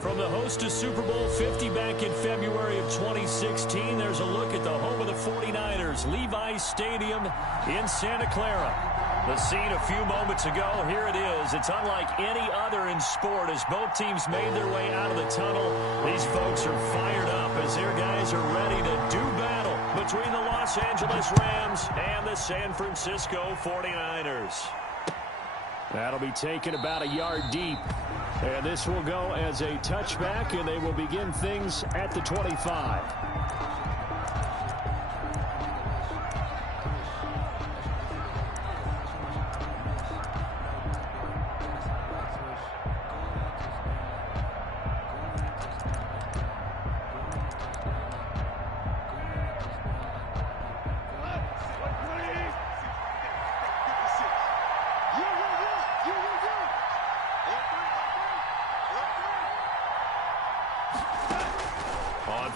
From the host to Super Bowl 50 back in February of 2016, there's a look at the home of the 49ers, Levi's Stadium in Santa Clara. The scene a few moments ago, here it is. It's unlike any other in sport as both teams made their way out of the tunnel. These folks are fired up as their guys are ready to do battle between the Los Angeles Rams and the San Francisco 49ers. That'll be taken about a yard deep. And this will go as a touchback, and they will begin things at the 25.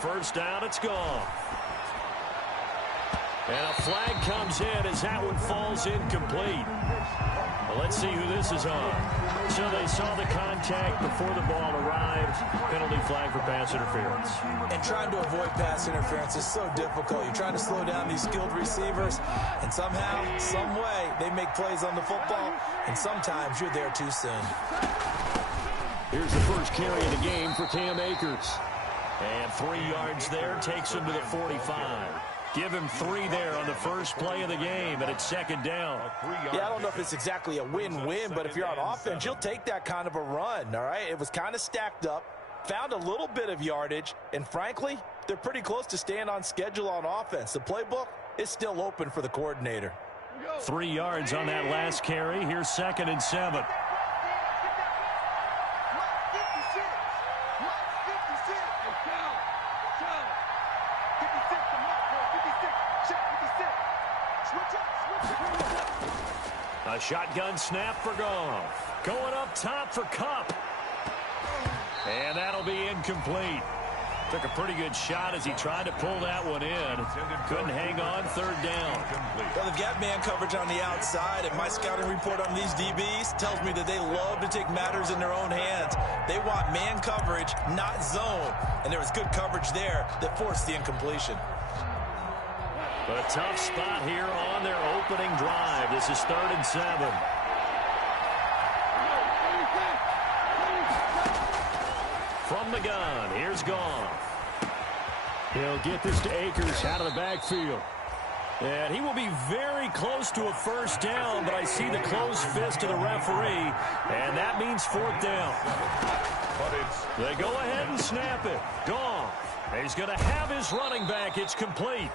First down, it's gone. And a flag comes in as that one falls incomplete. Well, let's see who this is on. So they saw the contact before the ball arrived. Penalty flag for pass interference. And trying to avoid pass interference is so difficult. You're trying to slow down these skilled receivers, and somehow, some way, they make plays on the football, and sometimes you're there too soon. Here's the first carry of the game for Cam Akers. And 3 yards there takes him to the 45. Give him 3 there on the first play of the game, and it's second down. Yeah, I don't know if it's exactly a win-win, but if you're on offense, you'll take that kind of a run, all right? It was kind of stacked up, found a little bit of yardage, and frankly, they're pretty close to staying on schedule on offense. The playbook is still open for the coordinator. 3 yards on that last carry. Here's 2nd and 7. A shotgun snap for Goff. Going up top for Kupp. And that'll be incomplete. Took a pretty good shot as he tried to pull that one in. Couldn't hang on, 3rd down. Well, they've got man coverage on the outside, and my scouting report on these DBs tells me that they love to take matters in their own hands. They want man coverage, not zone. And there was good coverage there that forced the incompletion. A tough spot here on their opening drive. This is 3rd and 7. From the gun, here's Goff. He'll get this to Akers out of the backfield. And he will be very close to a first down, but I see the closed fist of the referee, and that means 4th down. They go ahead and snap it. Goff. He's going to have his running back. It's complete.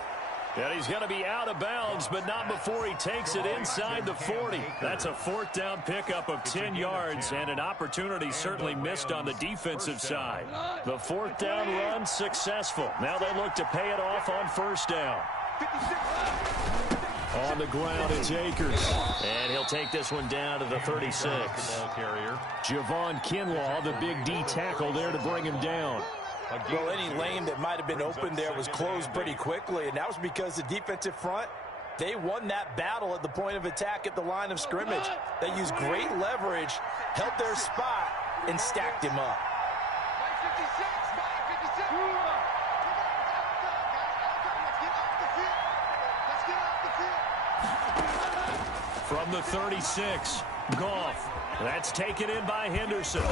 And he's going to be out of bounds, but not before he takes it inside the 40. That's a 4th down pickup of 10 yards, and an opportunity certainly missed on the defensive side. The 4th down run successful. Now they look to pay it off on 1st down. On the ground, it's Akers. And he'll take this one down to the 36. Javon Kinlaw, the big D tackle there to bring him down. Well, any lane that might have been open there was closed pretty quickly, and that was because the defensive front, they won that battle at the point of attack at the line of scrimmage. They used great leverage, held their spot, and stacked him up. From the 36, Goff. That's taken in by Henderson.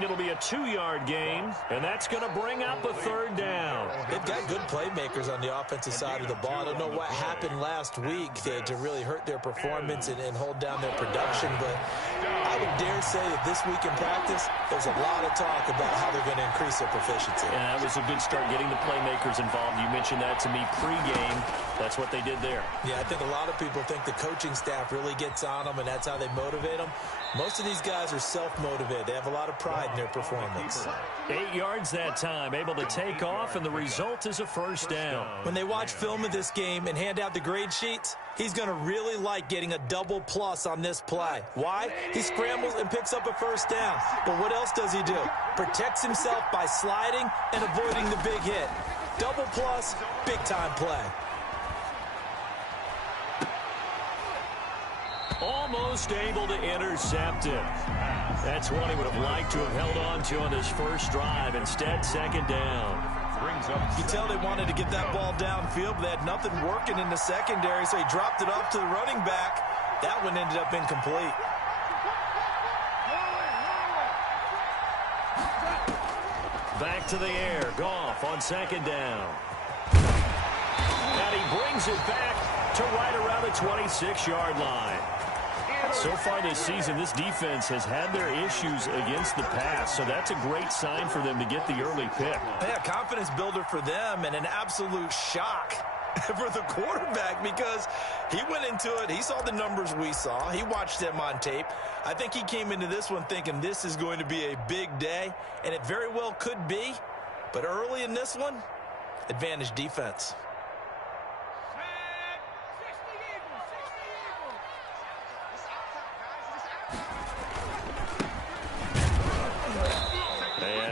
It'll be a 2-yard gain, and that's going to bring up a 3rd down. They've got good playmakers on the offensive side of the ball. I don't know what happened last week to really hurt their performance and hold down their production, but I would dare say that this week in practice, there's a lot of talk about how they're going to increase their proficiency. Yeah, that was a good start getting the playmakers involved. You mentioned that to me pregame. That's what they did there. Yeah, I think a lot of people think the coaching staff really gets on them, and that's how they motivate them. Most of these guys are self-motivated. They have a lot of pride in their performance. 8 yards that time, able to take off, and the result is a 1st down. When they watch film of this game and hand out the grade sheets, he's going to really like getting a double plus on this play. Why? He scrambles and picks up a 1st down. But what else does he do? Protects himself by sliding and avoiding the big hit. Double plus, big-time play. Almost able to intercept it. That's one he would have liked to have held on to on his first drive. Instead, second down. You tell they wanted to get that ball downfield, but they had nothing working in the secondary, so he dropped it off to the running back. That one ended up incomplete. Back to the air. Goff on second down. And he brings it back to right around the 26-yard line. So far this season, this defense has had their issues against the pass, so that's a great sign for them to get the early pick. Yeah, confidence builder for them and an absolute shock for the quarterback because he went into it. He saw the numbers we saw. He watched them on tape. I think he came into this one thinking this is going to be a big day, and it very well could be. But early in this one, advantage defense.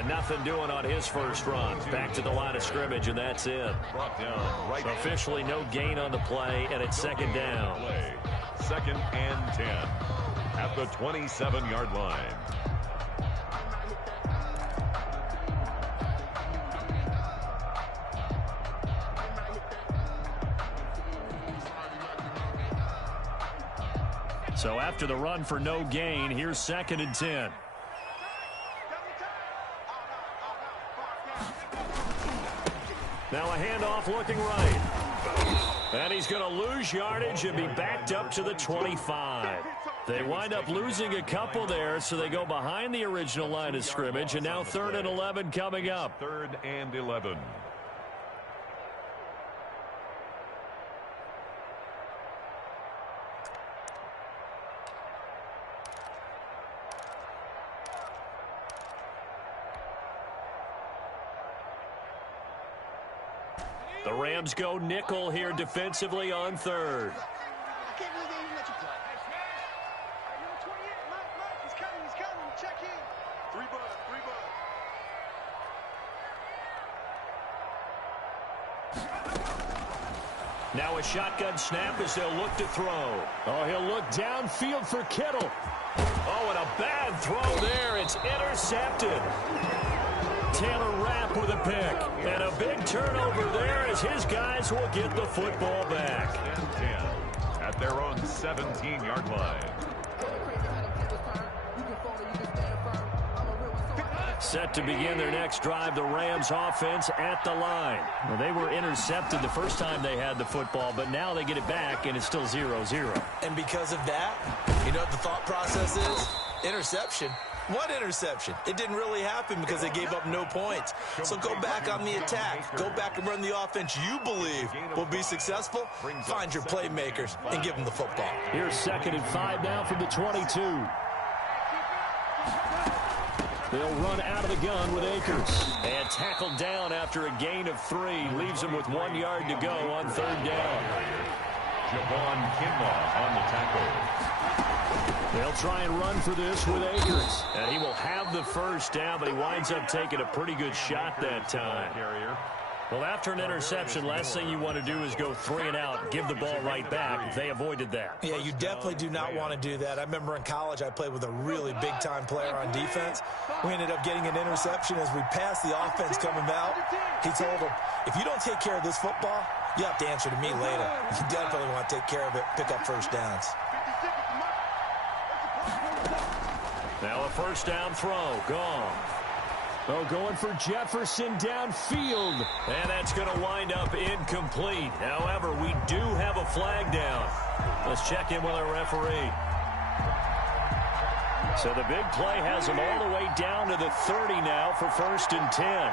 Nothing doing on his first run. Back to the line of scrimmage, and that's it. So officially no gain on the play, and it's second down. Second and 10 at the 27-yard line. So after the run for no gain, here's second and 10. Now a handoff looking right. And he's going to lose yardage and be backed up to the 25. They wind up losing a couple there, so they go behind the original line of scrimmage, and now 3rd and 11 coming up. 3rd and 11. The Rams go nickel here defensively on 3rd. Now a shotgun snap as they'll look to throw. Oh, he'll look downfield for Kittle. Oh, and a bad throw there. It's intercepted. Taylor Rapp with a pick. And a big turnover there as his guys will get the football back. 10 at their own 17-yard line. Set to begin their next drive, the Rams offense at the line. Well, they were intercepted the first time they had the football, but now they get it back, and it's still 0-0. And because of that, you know what the thought process is? Interception. What interception? It didn't really happen because they gave up no points. So go back on the attack. Go back and run the offense you believe will be successful. Find your playmakers and give them the football. Here's 2nd and 5 now from the 22. They'll run out of the gun with Akers. And tackled down after a gain of 3. Leaves him with 1 yard to go on 3rd down. Javon Kinlaw on the tackle. They'll try and run for this with Akers. And he will have the first down, but he winds up taking a pretty good shot that time. Well, after an interception, last thing you want to do is go 3 and out, give the ball right back. They avoided that. Yeah, you definitely do not want to do that. I remember in college I played with a really big-time player on defense. We ended up getting an interception as we passed the offense coming out. He told him, if you don't take care of this football, you have to answer to me later. You definitely want to take care of it, pick up first downs. Now a first down throw, gone. Oh, going for Jefferson downfield. And that's going to wind up incomplete. However, we do have a flag down. Let's check in with our referee. So the big play has them all the way down to the 30 now for 1st and 10.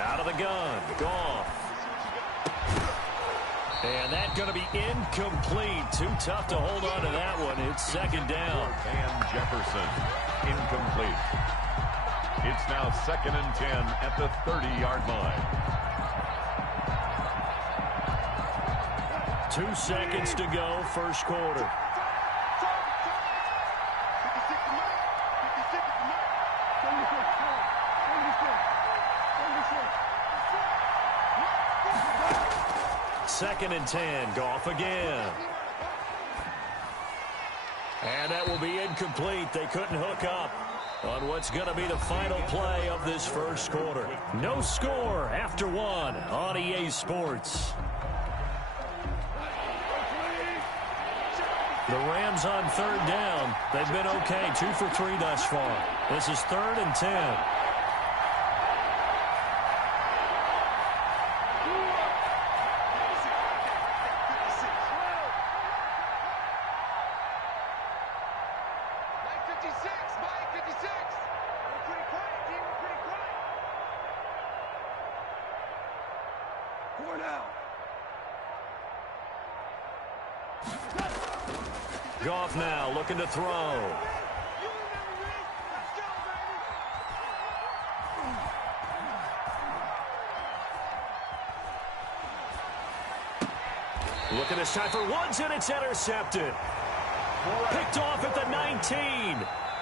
Out of the gun, Goff. And that's going to be incomplete. Too tough to hold on to that one. It's 2nd down. And Jefferson, incomplete. It's now 2nd and 10 at the 30-yard line. 2 seconds to go, first quarter. Second and 10. Goff again. And that will be incomplete. They couldn't hook up on what's going to be the final play of this first quarter. No score after one on EA Sports. The Rams on third down. They've been okay. 2 for 3 thus far. This is 3rd and 10. Goff now looking to throw. Looking this time for Woods, and it's intercepted. Picked off at the 19.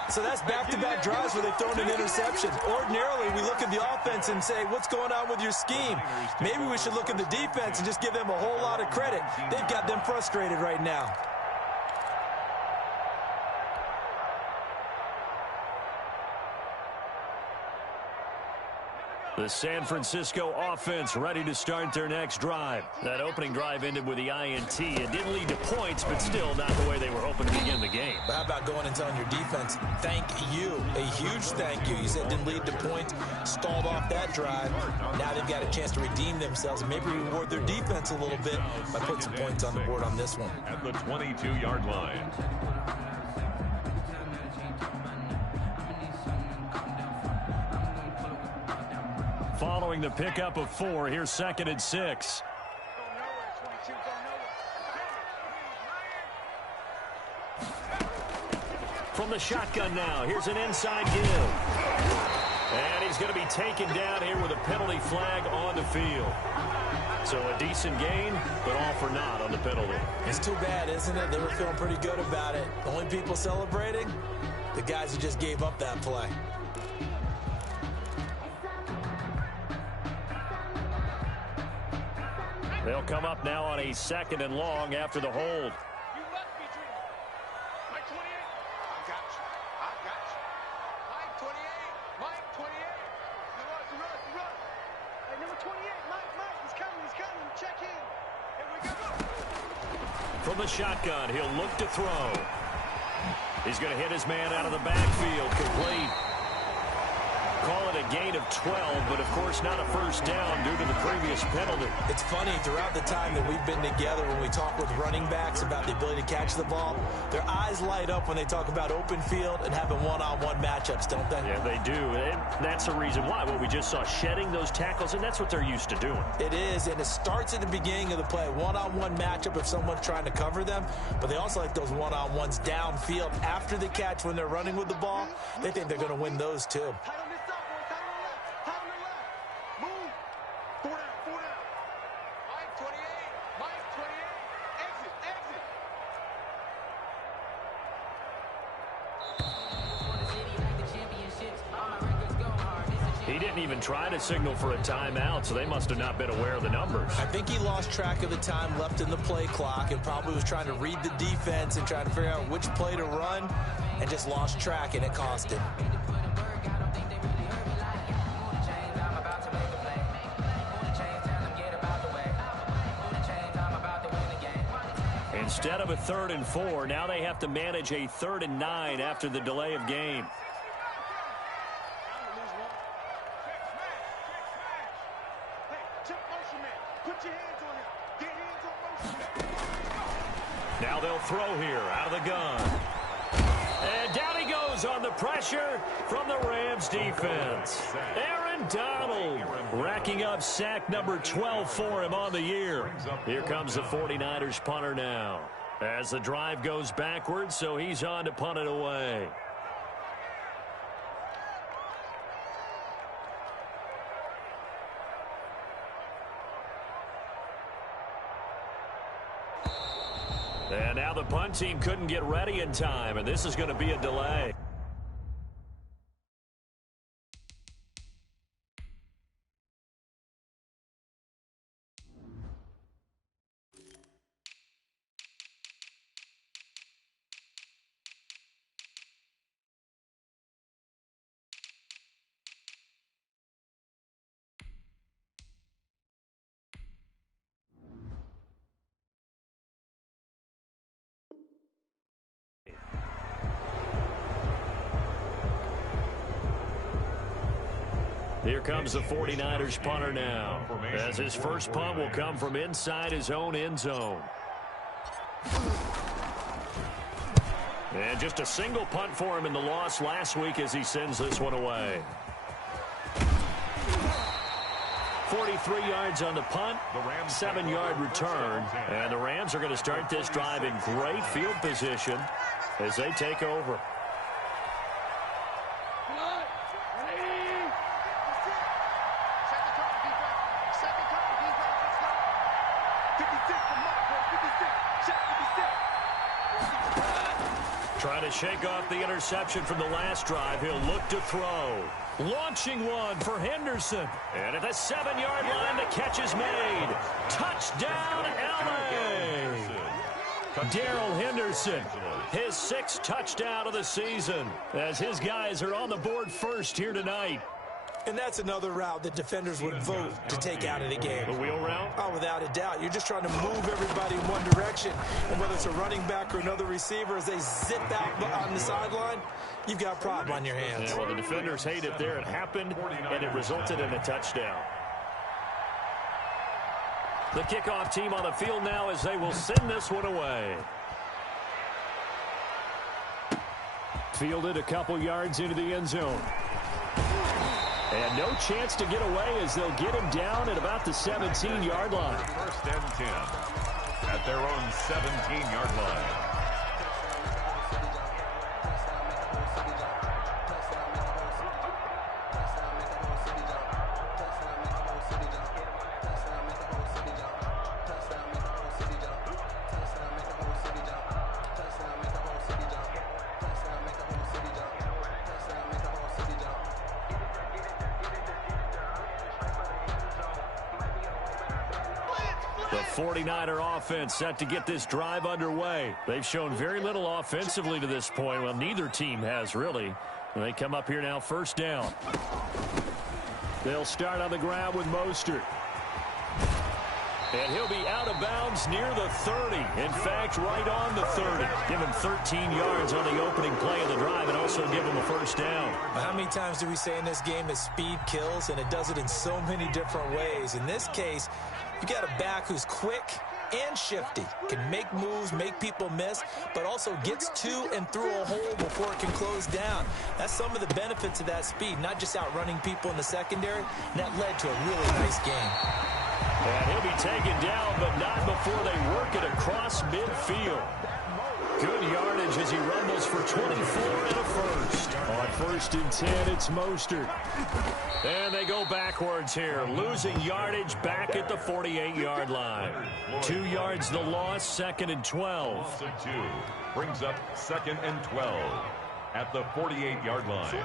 So that's back-to-back drives where they've thrown an interception. Ordinarily, we look at the offense and say, what's going on with your scheme? Maybe we should look at the defense and just give them a whole lot of credit. They've got them frustrated right now. The San Francisco offense ready to start their next drive. That opening drive ended with the INT. It didn't lead to points, but still not the way they were hoping to begin the game. But how about going and telling your defense, thank you, a huge thank you. You said it didn't lead to points, stalled off that drive. Now they've got a chance to redeem themselves, maybe reward their defense a little bit by putting some points on the board on this one. At the 22-yard line. Following the pickup of 4, here's 2nd and 6. From the shotgun now, here's an inside give. And he's going to be taken down here with a penalty flag on the field. So a decent gain, but all for naught on the penalty. It's too bad, isn't it? They were feeling pretty good about it. The only people celebrating, the guys who just gave up that play. They'll come up now on a 2nd and long after the hold. You must be dreaming. Mike 28. I got you. I got you. Mike 28. Mike 28. The run. Hey, number 28. Mike. He's coming. Check in. Here we go. From the shotgun, he'll look to throw. He's going to hit his man out of the backfield. Complete. Call it a gain of 12, but of course not a first down due to the previous penalty. It's funny, throughout the time that we've been together, when we talk with running backs about the ability to catch the ball, their eyes light up when they talk about open field and having one-on-one matchups, don't they? Yeah, they do. And that's the reason why. Well, we just saw shedding those tackles, and that's what they're used to doing. It is, and it starts at the beginning of the play. One-on-one matchup if someone's trying to cover them, but they also like those one-on-ones downfield after the catch when they're running with the ball. They think they're going to win those, too. He didn't even try to signal for a timeout, so they must have not been aware of the numbers. I think he lost track of the time left in the play clock and probably was trying to read the defense and trying to figure out which play to run and just lost track, and it cost him. Instead of a 3rd and 4, now they have to manage a 3rd and 9 after the delay of game. Now they'll throw here out of the gun. And down he goes on the pressure from the Rams defense. Aaron Donald racking up sack number 12 for him on the year. Here comes the 49ers punter now. As the drive goes backwards, so he's on to punt it away. And now the punt team couldn't get ready in time, and this is going to be a delay. Here comes the 49ers punter now, as his first punt will come from inside his own end zone. And just a single punt for him in the loss last week as he sends this one away. 43 yards on the punt, 7-yard return. And the Rams are going to start this drive in great field position as they take over. Trying to shake off the interception from the last drive. He'll look to throw. Launching one for Henderson. And at the 7-yard line, the catch is made. Touchdown, L.A. Darrell Henderson, his 6th touchdown of the season, as his guys are on the board first here tonight. And that's another route that defenders would vote to take out of the game. The wheel route? Oh, without a doubt. You're just trying to move everybody in one direction. And whether it's a running back or another receiver, as they zip out on the sideline, you've got a problem on your hands. Yeah, well, the defenders hate it there. It happened, and it resulted in a touchdown. The kickoff team on the field now as they will send this one away. Fielded a couple yards into the end zone. And no chance to get away as they'll get him down at about the 17-yard line. First and 10 at their own 17-yard line. The 49er offense set to get this drive underway. They've shown very little offensively to this point. Well, neither team has really. And they come up here now, first down. They'll start on the ground with Mostert. And he'll be out of bounds near the 30. In fact, right on the 30. Give him 13 yards on the opening play of the drive and also give him a first down. How many times do we say in this game that speed kills, and it does it in so many different ways? In this case, you got a back who's quick and shifty, can make moves, make people miss, but also gets to and through a hole before it can close down. That's some of the benefits of that speed, not just outrunning people in the secondary, and that led to a really nice game. And he'll be taken down, but not before they work it across midfield. Good yardage as he rumbles for 24 and a first. On first and 10, it's Mostert. And they go backwards here, losing yardage back at the 48-yard line. 2 yards the loss, 2nd and 12. Loss of 2 brings up 2nd and 12 at the 48-yard line.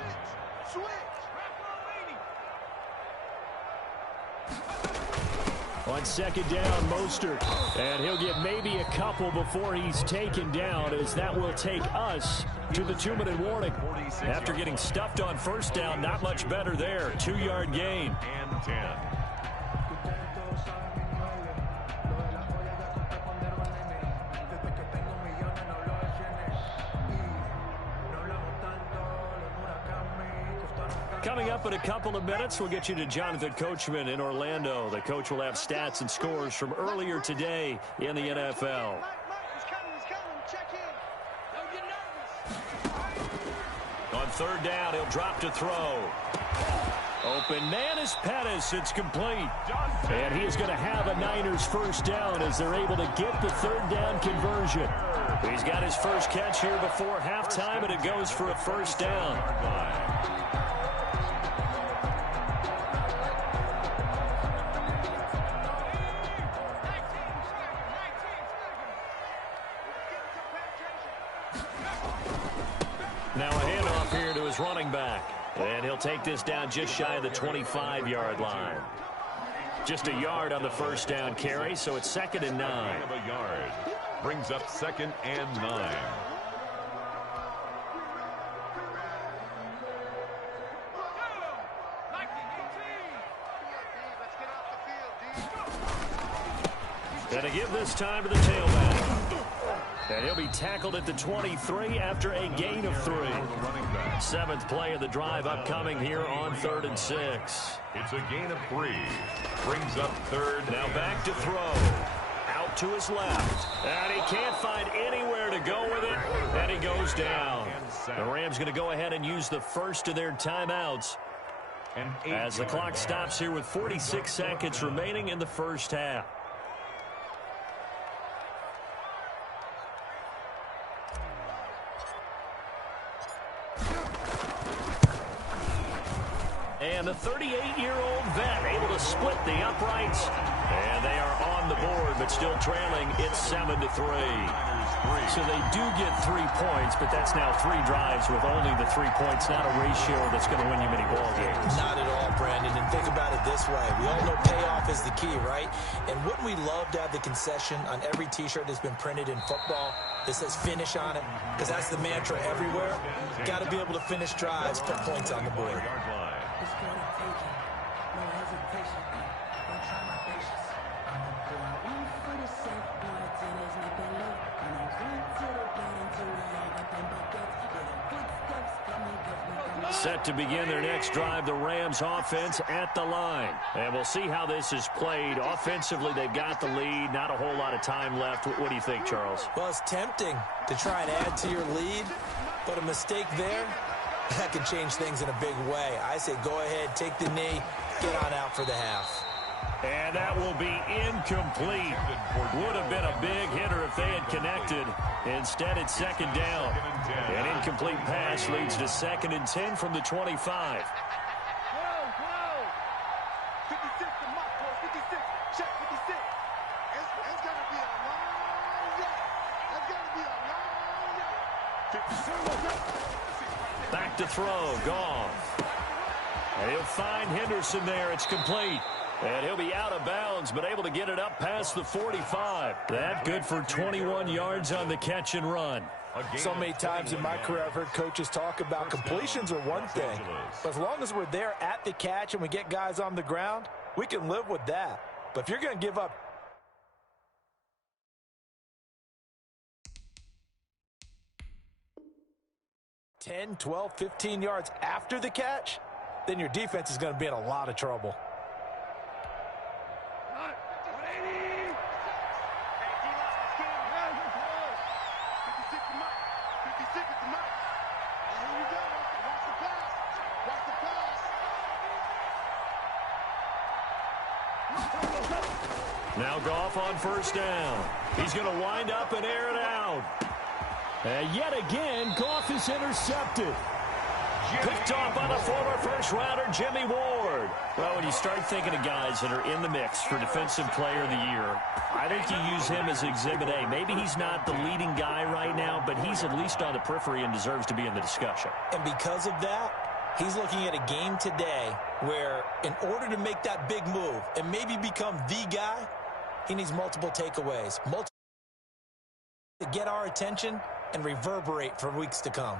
On second down, Mostert. And he'll get maybe a couple before he's taken down, as that will take us to the 2-minute warning. After getting stuffed on first down, not much better there. 2-yard gain. And 10. Coming up in a couple of minutes, we'll get you to Jonathan Coachman in Orlando. The coach will have stats and scores from earlier today in the NFL. On third down, he'll drop to throw. Open man is Pettis. It's complete. And he is going to have a Niners first down as they're able to get the third down conversion. He's got his first catch here before halftime, and it goes for a first down. Now a handoff here to his running back. And he'll take this down just shy of the 25-yard line. Just a yard on the first down carry, so it's 2nd and 9. Of a yard brings up 2nd and 9. And to give this time to the tailback. And he'll be tackled at the 23 after a gain of 3. Seventh play of the drive upcoming here on 3rd and 6. It's a gain of 3. Brings up 3rd. Now back to throw. Out to his left. And he can't find anywhere to go with it. And he goes down. The Rams going to go ahead and use the first of their timeouts as the clock stops here with 46 seconds remaining in the first half. And the 38-year-old vet able to split the uprights. And they are on the board, but still trailing. It's 7-3. So they do get 3 points, but that's now 3 drives with only the 3 points. Not a ratio that's going to win you many ball games. Not at all, Brandon. And think about it this way. We all know payoff is the key, right? And wouldn't we love to have the concession on every T-shirt that's been printed in football that says finish on it? Because that's the mantra everywhere. Got to be able to finish drives, put points on the board. It's gonna take it. No hesitation. Don't try my patience. I'm a boy. One for the safe boy. Tennis making love. And I run to the bed until we all got them buckets. Yeah, the footsteps coming. Set to begin their next drive, the Rams offense at the line. And we'll see how this is played. Offensively, they've got the lead. Not a whole lot of time left. What do you think, Charles? Well, it's tempting to try and add to your lead, but a mistake there, that can change things in a big way. I say go ahead, take the knee, get on out for the half. And that will be incomplete. Would have been a big hitter if they had connected. Instead, it's 2nd down. An incomplete pass leads to 2nd and 10 from the 25. 56 to Mark, 56. Check 56. It's going to be a long day. It's going to be a long day. Back to throw. Goff. And he'll find Henderson there. It's complete. And he'll be out of bounds, but able to get it up past the 45. That good for 21 yards on the catch and run. So many times in my career I've heard coaches talk about completions are one thing, but as long as we're there at the catch and we get guys on the ground, we can live with that. But if you're going to give up 10, 12, 15 yards after the catch, then your defense is going to be in a lot of trouble. Now Goff on 1st down. He's going to wind up and air it out. And yet again, Goff is intercepted. Picked off by the former first-rounder, Jimmy Ward. Well, when you start thinking of guys that are in the mix for Defensive Player of the Year, I think you use him as Exhibit A. Maybe he's not the leading guy right now, but he's at least on the periphery and deserves to be in the discussion. And because of that, he's looking at a game today where in order to make that big move and maybe become the guy, he needs multiple takeaways, to get our attention and reverberate for weeks to come.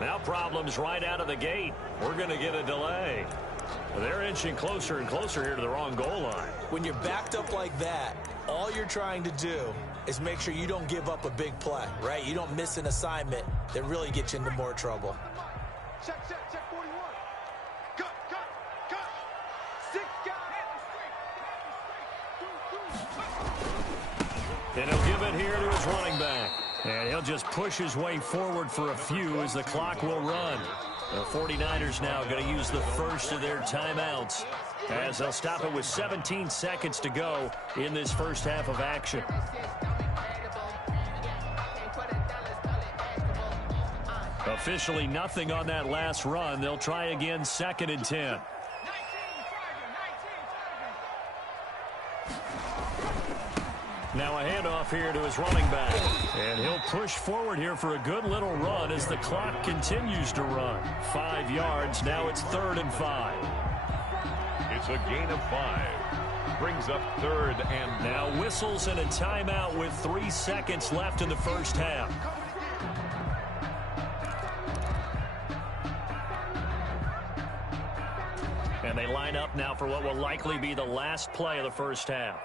Now problems right out of the gate. We're going to get a delay. They're inching closer and closer here to the wrong goal line. When you're backed up like that, all you're trying to do is make sure you don't give up a big play, right? You don't miss an assignment that really gets you into more trouble. Check 41. Cut. 6 guys. And he'll give it here to his running back. And he'll just push his way forward for a few as the clock will run. The 49ers now going to use the first of their timeouts as they'll stop it with 17 seconds to go in this first half of action. Officially nothing on that last run. They'll try again 2nd and 10. Now a handoff here to his running back. And he'll push forward here for a good little run as the clock continues to run. 5 yards. Now it's 3rd and 5. It's a gain of 5. Brings up 3rd and now whistles and a timeout with 3 seconds left in the first half. And they line up now for what will likely be the last play of the first half.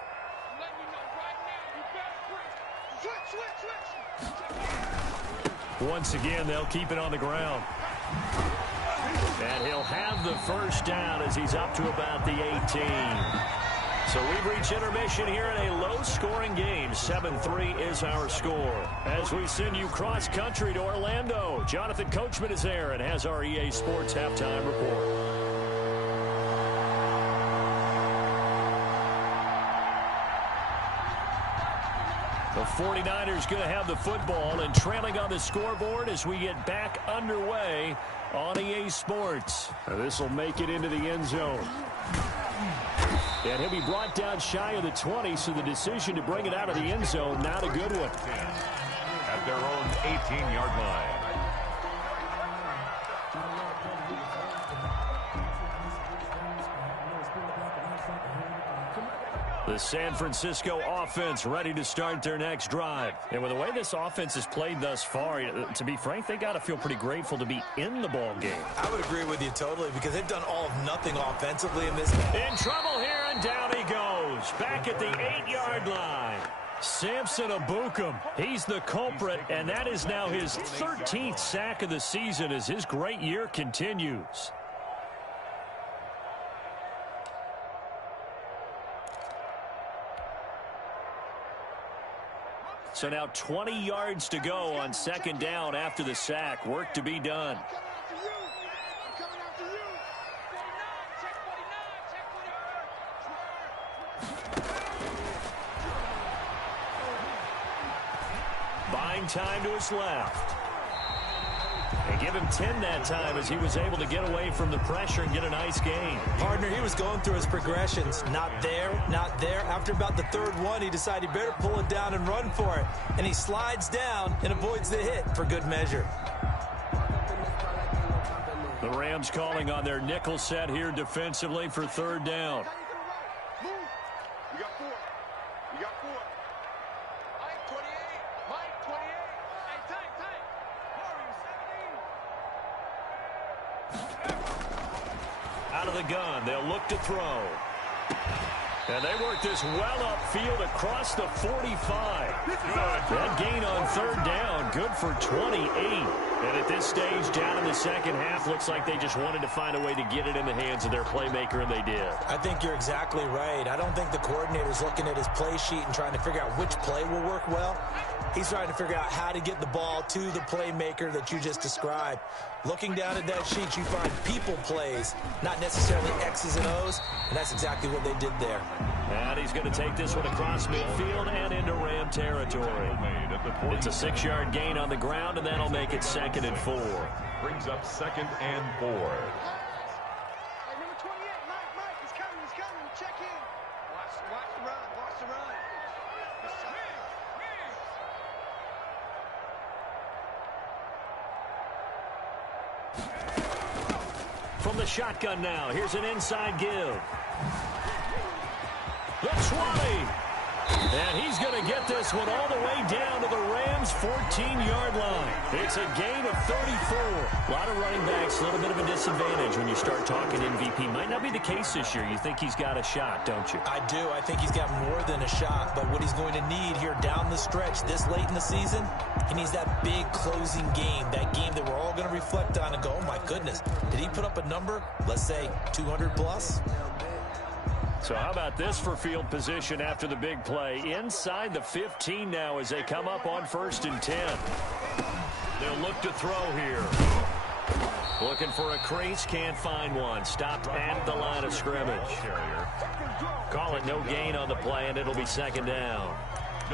Once again, they'll keep it on the ground. And he'll have the first down as he's up to about the 18. So we've reached intermission here in a low-scoring game. 7-3 is our score. As we send you cross-country to Orlando, Jonathan Coachman is there and has our EA Sports halftime report. The 49ers going to have the football and trailing on the scoreboard as we get back underway on EA Sports. This will make it into the end zone. And he'll be brought down shy of the 20, so the decision to bring it out of the end zone, not a good one. At their own 18-yard line. The San Francisco offense ready to start their next drive. And with the way this offense has played thus far, to be frank, they got to feel pretty grateful to be in the ball game. I would agree with you totally because they've done all of nothing offensively in this game. In trouble here, and down he goes. Back at the 8-yard line. Samson Abukum, he's the culprit, and that is now his 13th sack of the season as his great year continues. So now 20 yards to go on second down after the sack. Work to be done. Buying time to his left. And give him 10 that time as he was able to get away from the pressure and get a nice gain. Partner, he was going through his progressions. Not there, not there. After about the third one, he decided he better pull it down and run for it. And he slides down and avoids the hit for good measure. The Rams calling on their nickel set here defensively for third down. Out of the gun, they'll look to throw. And they work this well upfield across the 45. That gain on third down, good for 28. And at this stage, down in the second half, looks like they just wanted to find a way to get it in the hands of their playmaker, and they did. I think you're exactly right. I don't think the coordinator's looking at his play sheet and trying to figure out which play will work well. He's trying to figure out how to get the ball to the playmaker that you just described. Looking down at that sheet, you find people plays, not necessarily X's and O's, and that's exactly what they did there. And he's going to take this one across midfield and into Ram territory. It's a 6-yard gain on the ground, and that'll make it 2nd and 4. Brings up 2nd and 4. Hey, number 28, Mike, he's coming, check in. Watch the run. From the shotgun now, here's an inside give. The 20. And he's going to get this one all the way down to the Rams' 14-yard line. It's a gain of 34. A lot of running backs, a little bit of a disadvantage when you start talking MVP. Might not be the case this year. You think he's got a shot, don't you? I do. I think he's got more than a shot. But what he's going to need here down the stretch this late in the season, he needs that big closing game, that game that we're all going to reflect on and go, oh, my goodness, did he put up a number, let's say 200 plus? So how about this for field position after the big play? Inside the 15 now as they come up on 1st and 10. They'll look to throw here. Looking for a crease, can't find one. Stopped at the line of scrimmage. Call it no gain on the play, and it'll be 2nd down.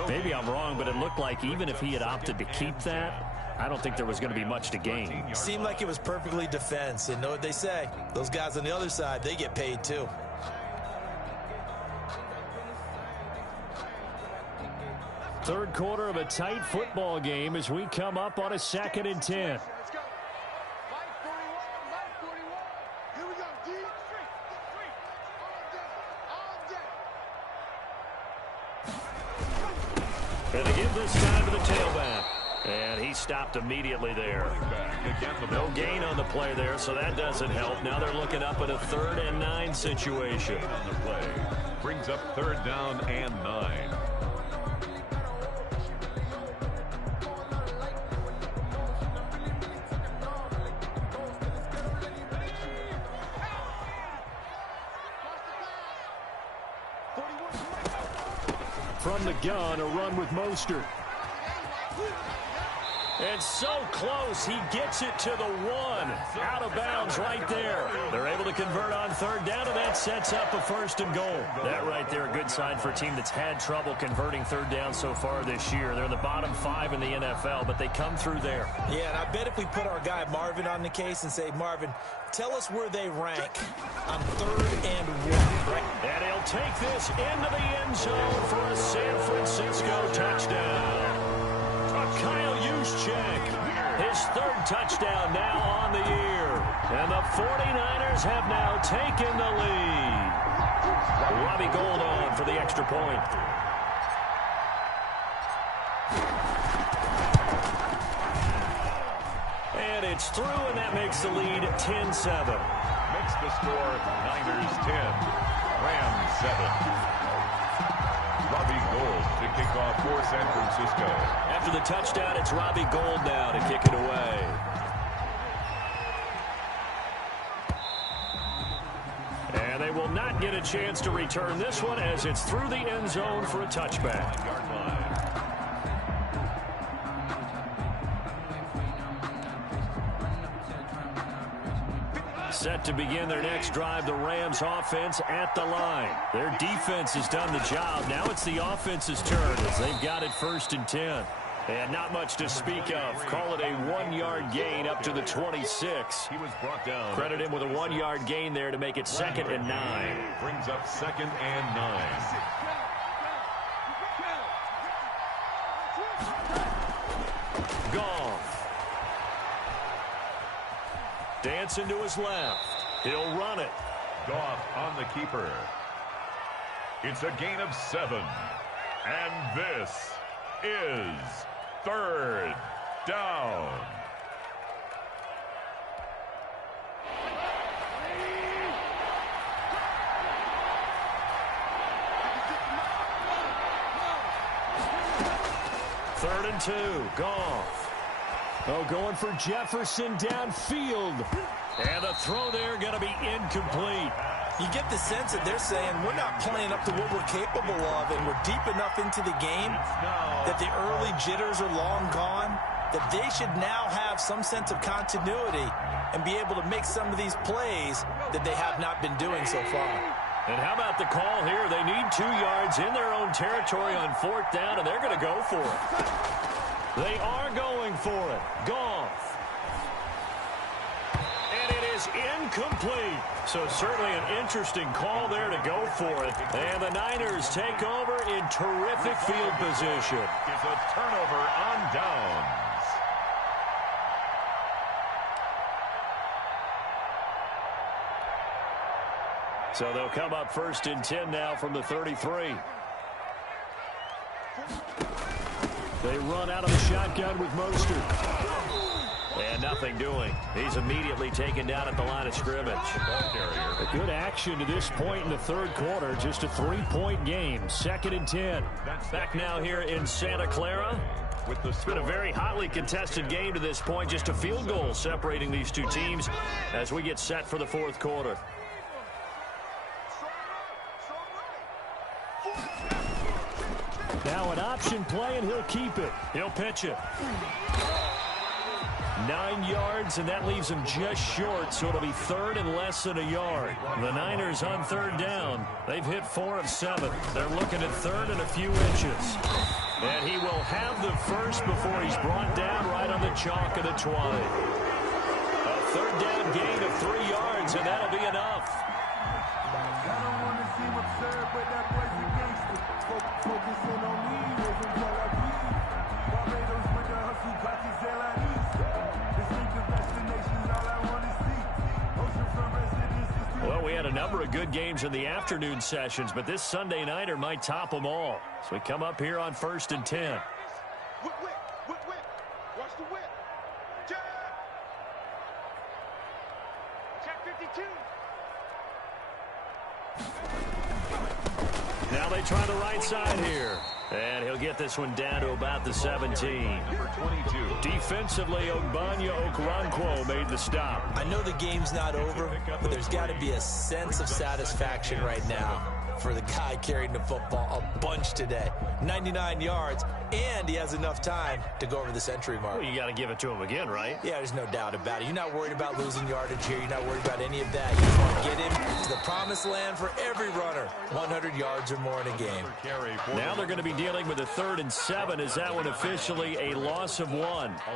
Maybe I'm wrong, but it looked like even if he had opted to keep that, I don't think there was going to be much to gain. Seemed like it was perfectly defense. And know what they say? Those guys on the other side, they get paid too. Third quarter of a tight football game as we come up on a 2nd and 10. Let's go. Mike 41. Here we go, D. All day. And they give this time to the tailback. And he stopped immediately there. No gain on the play there, so that doesn't help. Now they're looking up at a 3rd and 9 situation. On the play. Brings up 3rd down and 9. From the gun, a run with Mostert. And so close, he gets it to the 1. Out of bounds right there. They're able to convert on 3rd down, and that sets up a 1st and goal. That right there, a good sign for a team that's had trouble converting 3rd down so far this year. They're in the bottom 5 in the NFL, but they come through there. Yeah, and I bet if we put our guy Marvin on the case and say, Marvin, tell us where they rank on 3rd and 1. Right? And he'll take this into the end zone for a San Francisco touchdown. Kyle Juszczyk, his 3rd touchdown now on the year. And the 49ers have now taken the lead. Robbie Gould on for the extra point. And it's through, and that makes the lead 10-7. Makes the score Niners 10, Rams 7. Robbie Gould to kick off for San Francisco. After the touchdown, it's Robbie Gould now to kick it away. And they will not get a chance to return this one as it's through the end zone for a touchback. Yard line. Set to begin their next drive, the Rams offense at the line. Their defense has done the job. Now it's the offense's turn as they've got it 1st and 10. And not much to speak of. Call it a 1-yard gain up to the 26. He was brought down. Credit him with a 1-yard gain there to make it 2nd and 9. Brings up 2nd and 9. Goff. Dancing to his left. He'll run it. Goff on the keeper. It's a gain of 7. And this is 3rd down. Third and 2. Goff. Oh, going for Jefferson downfield. And the throw there going to be incomplete. You get the sense that they're saying we're not playing up to what we're capable of, and we're deep enough into the game that the early jitters are long gone, that they should now have some sense of continuity and be able to make some of these plays that they have not been doing so far. And how about the call here? They need 2 yards in their own territory on 4th down, and they're going to go for it. They are going for it. Goff. And it is incomplete. So certainly an interesting call there to go for it. And the Niners take over in terrific field position. It's a turnover on downs. So they'll come up 1st and 10 now from the 33. They run out of the shotgun with Mostert. And nothing doing. He's immediately taken down at the line of scrimmage. A good action to this point in the 3rd quarter. Just a 3-point game. 2nd and 10. Back now here in Santa Clara. It's been a very hotly contested game to this point. Just a field goal separating these two teams as we get set for the 4th quarter. Now an option play, and he'll keep it. He'll pitch it. 9 yards, and that leaves him just short, so it'll be 3rd and less than a yard. The Niners on 3rd down. They've hit 4 of 7. They're looking at 3rd and a few inches. And he will have the first before he's brought down right on the chalk of the 20. A 3rd down gain of 3 yards, and that'll be enough. Well, we had a number of good games in the afternoon sessions, but this Sunday nighter might top them all. So we come up here on 1st and 10. Whip, whip, whip, whip. Watch the whip. Jab. Check 52. Now they try the right side here. And he'll get this one down to about the 17. Number 22. Defensively, Ogbanya Okoronkwo made the stop. I know the game's not over, but there's got to be a sense of satisfaction right now for the guy carrying the football a bunch today. 99 yards, and he has enough time to go over the century mark. Well, you got to give it to him again, right? Yeah, there's no doubt about it. You're not worried about losing yardage here. You're not worried about any of that. You just want to get him to the promised land for every runner. 100 yards or more in a game. Now they're going to be dealing with a 3rd and 7. Is that one officially a loss of 1?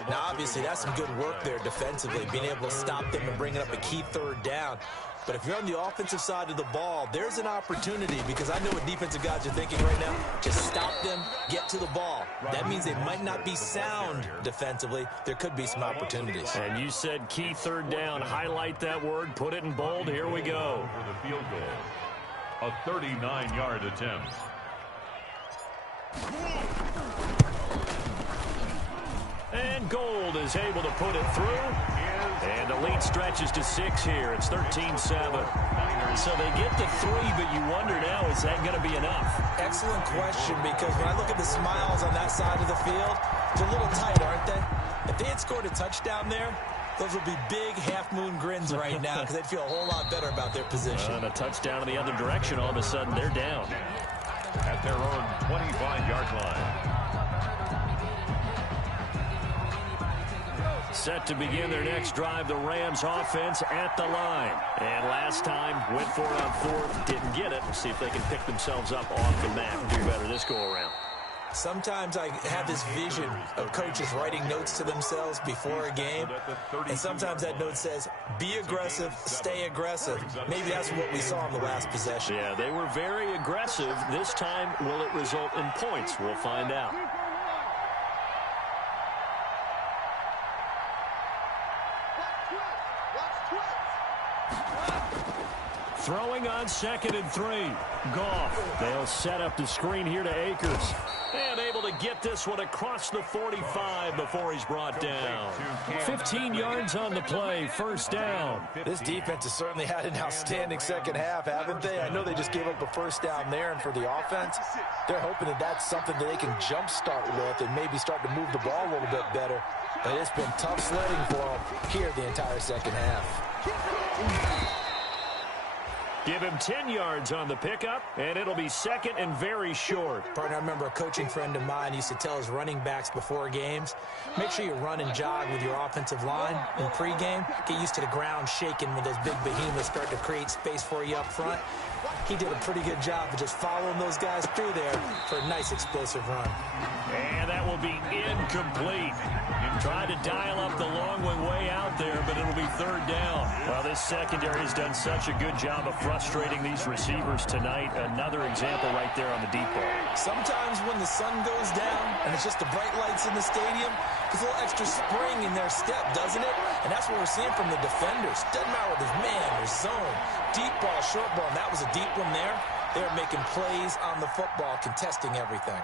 Now, obviously, that's some good work there defensively, being able to stop them and bringing up a key 3rd down. But if you're on the offensive side of the ball, there's an opportunity, because I know what defensive guys are thinking right now. Just stop them, get to the ball. That means they might not be sound defensively. There could be some opportunities. And you said key 3rd down. Highlight that word. Put it in bold. Here we go. For the field goal. A 39-yard attempt. And Gold is able to put it through. And the lead stretches to 6 here. It's 13-7. So they get to 3, but you wonder now, is that going to be enough? Excellent question, because when I look at the smiles on that side of the field, they're a little tight, aren't they? If they had scored a touchdown there, those would be big half-moon grins right now, because they'd feel a whole lot better about their position. And a touchdown in the other direction, all of a sudden they're down. At their own 25-yard line. Set to begin their next drive, the Rams offense at the line. And last time, went for it on 4th, didn't get it. See if they can pick themselves up off the mat and do better this go-around. Sometimes I have this vision of coaches writing notes to themselves before a game, and sometimes that note says, be aggressive, stay aggressive. Maybe that's what we saw in the last possession. Yeah, they were very aggressive. This time, will it result in points? We'll find out. Throwing on 2nd and 3. Goff. They'll set up the screen here to Akers. And able to get this one across the 45 before he's brought down. 15 yards on the play. 1st down. This defense has certainly had an outstanding second half, haven't they? I know they just gave up a 1st down there, and for the offense, they're hoping that that's something that they can jumpstart with and maybe start to move the ball a little bit better. But it's been tough sledding for them here the entire second half. Give him 10 yards on the pickup, and it'll be 2nd and very short. Partner, I remember a coaching friend of mine used to tell his running backs before games, make sure you run and jog with your offensive line in pregame. Get used to the ground shaking when those big behemoths start to create space for you up front. He did a pretty good job of just following those guys through there for a nice explosive run. And that will be incomplete. Tried to dial up the long one way out there, but it'll be 3rd down. Well, this secondary has done such a good job of frustrating these receivers tonight. Another example right there on the deep ball. Sometimes when the sun goes down and it's just the bright lights in the stadium, there's a little extra spring in their step, doesn't it? And that's what we're seeing from the defenders. Doesn't matter whether there's man or zone, deep ball, short ball, and that was a deep one there. They're making plays on the football, contesting everything.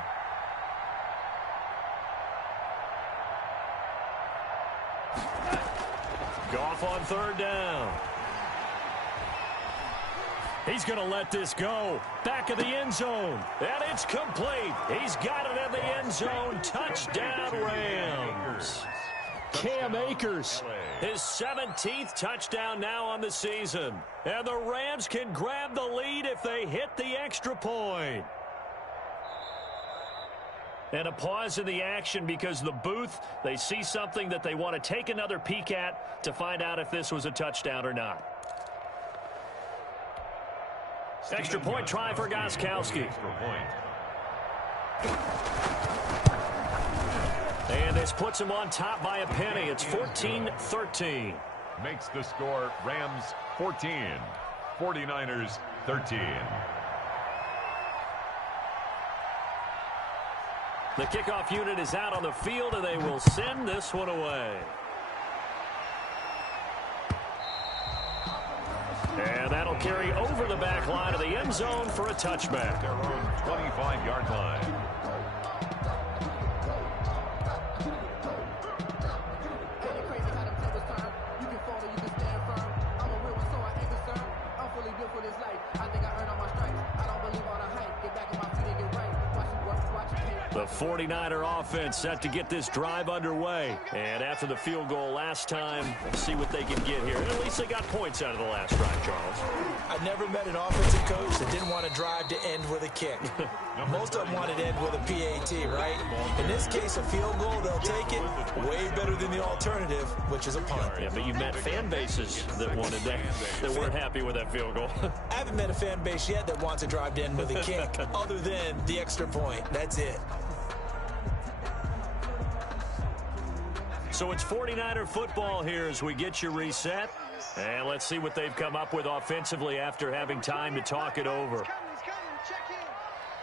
Goff on 3rd down. He's going to let this go. Back of the end zone. And it's complete. He's got it in the end zone. Touchdown, Rams. Cam Akers, his 17th touchdown now on the season. And the Rams can grab the lead if they hit the extra point. And a pause in the action because the booth, they see something that they want to take another peek at to find out if this was a touchdown or not. Extra point try for Gostkowski. And this puts him on top by a penny. It's 14-13. Makes the score Rams 14, 49ers 13. The kickoff unit is out on the field, and they will send this one away. And that'll carry over the back line of the end zone for a touchback. Their own 25-yard line. The 49er offense set to get this drive underway. And after the field goal last time, we'll see what they can get here. And at least they got points out of the last drive, Charles. I never met an offensive coach that didn't want to drive to end with a kick. Most of them wanted to end with a PAT, right? In this case, a field goal, they'll take it. Way better than the alternative, which is a punt. Yeah, but you've met fan bases that wanted that weren't happy with that field goal. I haven't met a fan base yet that wants a drive to end with a kick, other than the extra point. That's it. So it's 49er football here as we get you reset. And let's see what they've come up with offensively after having time to talk it over. He's coming, check in.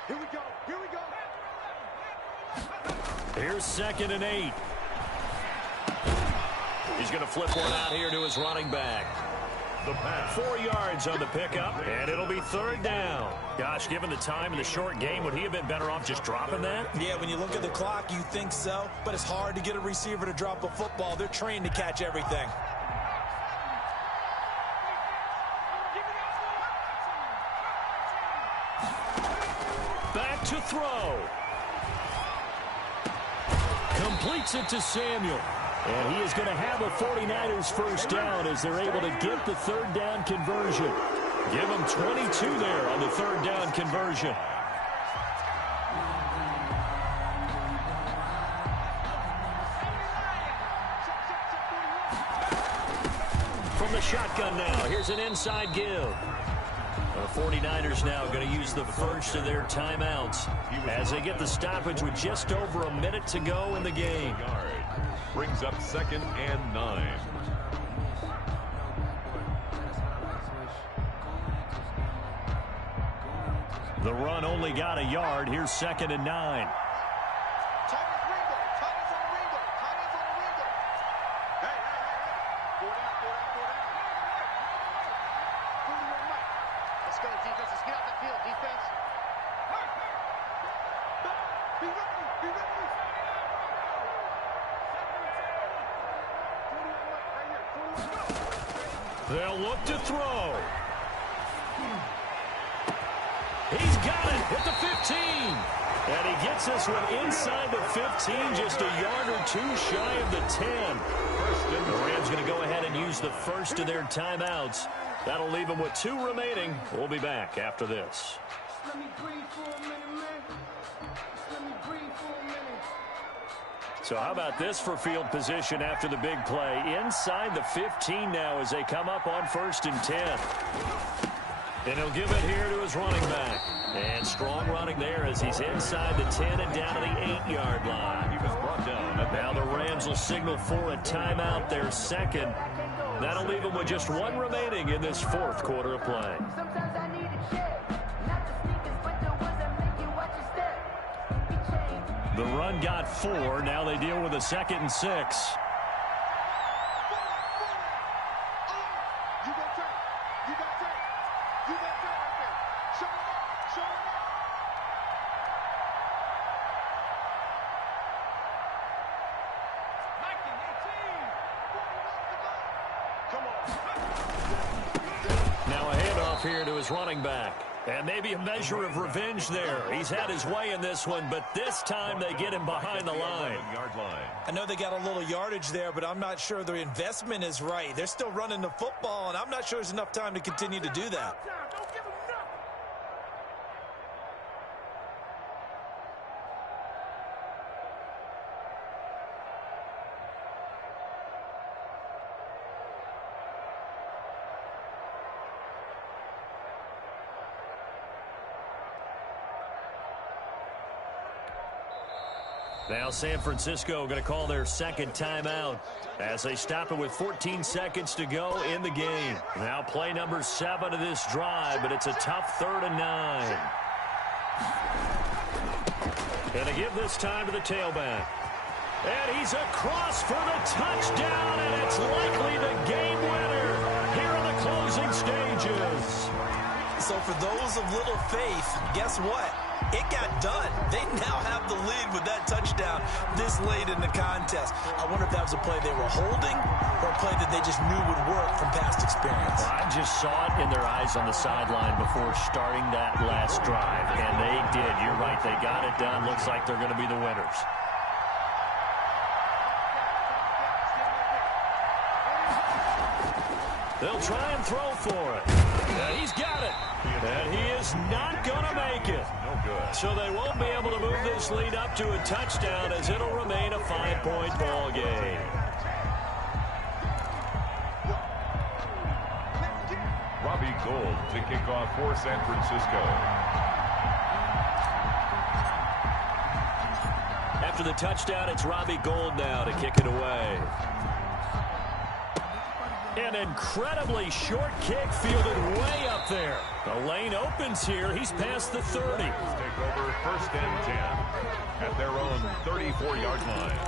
Here we go, here we go. Here's 2nd and 8. He's going to flip one out here to his running back. The pass. 4 yards on the pickup, and it'll be 3rd down. Gosh, given the time in the short game, would he have been better off just dropping that? Yeah, when you look at the clock, you think so, but it's hard to get a receiver to drop a football. They're trained to catch everything. Back to throw. Completes it to Samuel. And he is going to have a 49ers first down as they're able to get the 3rd down conversion. Give them 22 there on the 3rd down conversion. From the shotgun now, here's an inside give. The 49ers now going to use the first of their timeouts as they get the stoppage with just over a minute to go in the game. Brings up 2nd and 9. The run only got a yard. Here's 2nd and 9. Tight as Ringo, tight as on Ringo, tight as on Ringo. Hey. Pull down. Let's go, defense. Let's get out the field, defense. Be ready. They'll look to throw. He's got it at the 15. And he gets this one inside the 15, just a yard or two shy of the 10. The Rams going to go ahead and use the first of their timeouts. That'll leave them with 2 remaining. We'll be back after this. Let me breathe for a minute, man. Let me breathe for a minute. So how about this for field position after the big play? Inside the 15 now as they come up on 1st and 10. And he'll give it here to his running back. And strong running there as he's inside the 10 and down to the 8-yard line. He was brought down. Now the Rams will signal for a timeout, their 2nd. That'll leave them with just 1 remaining in this 4th quarter of play. Sometimes I need a check. Not the sneakers, but the ones that make you watch your step. The run got 4. Now they deal with a 2nd and 6. Now a handoff here to his running back. And maybe a measure of revenge there. He's had his way in this one, but this time they get him behind the line. I know they got a little yardage there, but I'm not sure the investment is right. They're still running the football, and I'm not sure there's enough time to continue to do that. Now San Francisco going to call their 2nd timeout as they stop it with 14 seconds to go in the game. Now play number 7 of this drive, but it's a tough 3rd and 9. Going to give this time to the tailback. And he's across for the touchdown, and it's likely the game winner here in the closing stages. So for those of little faith, guess what? It got done. They now have the lead with that touchdown this late in the contest. I wonder if that was a play they were holding or a play that they just knew would work from past experience. Well, I just saw it in their eyes on the sideline before starting that last drive, and they did. You're right. They got it done. Looks like they're going to be the winners. They'll try and throw for it. And he's got it. And he is not going to make it. No good. So they won't be able to move this lead up to a touchdown as it'll remain a 5-point ball game. Robbie Gould to kick off for San Francisco. After the touchdown, it's Robbie Gould now to kick it away. An incredibly short kick fielded way up there. The lane opens here. He's past the 30. Take over 1st and 10 at their own 34-yard line.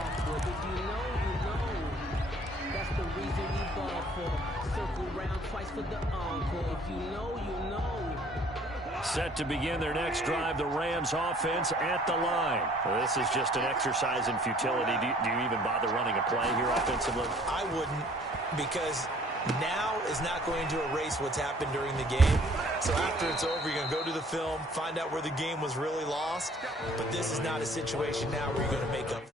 That's the reason we ball for. Circle round twice for the encore. If you know, you know. Set to begin their next drive, the Rams offense at the line. Well, this is just an exercise in futility. Do you even bother running a play here offensively? I wouldn't, because now is not going to erase what's happened during the game. So after it's over, you're going to go to the film, find out where the game was really lost. But this is not a situation now where you're going to make up.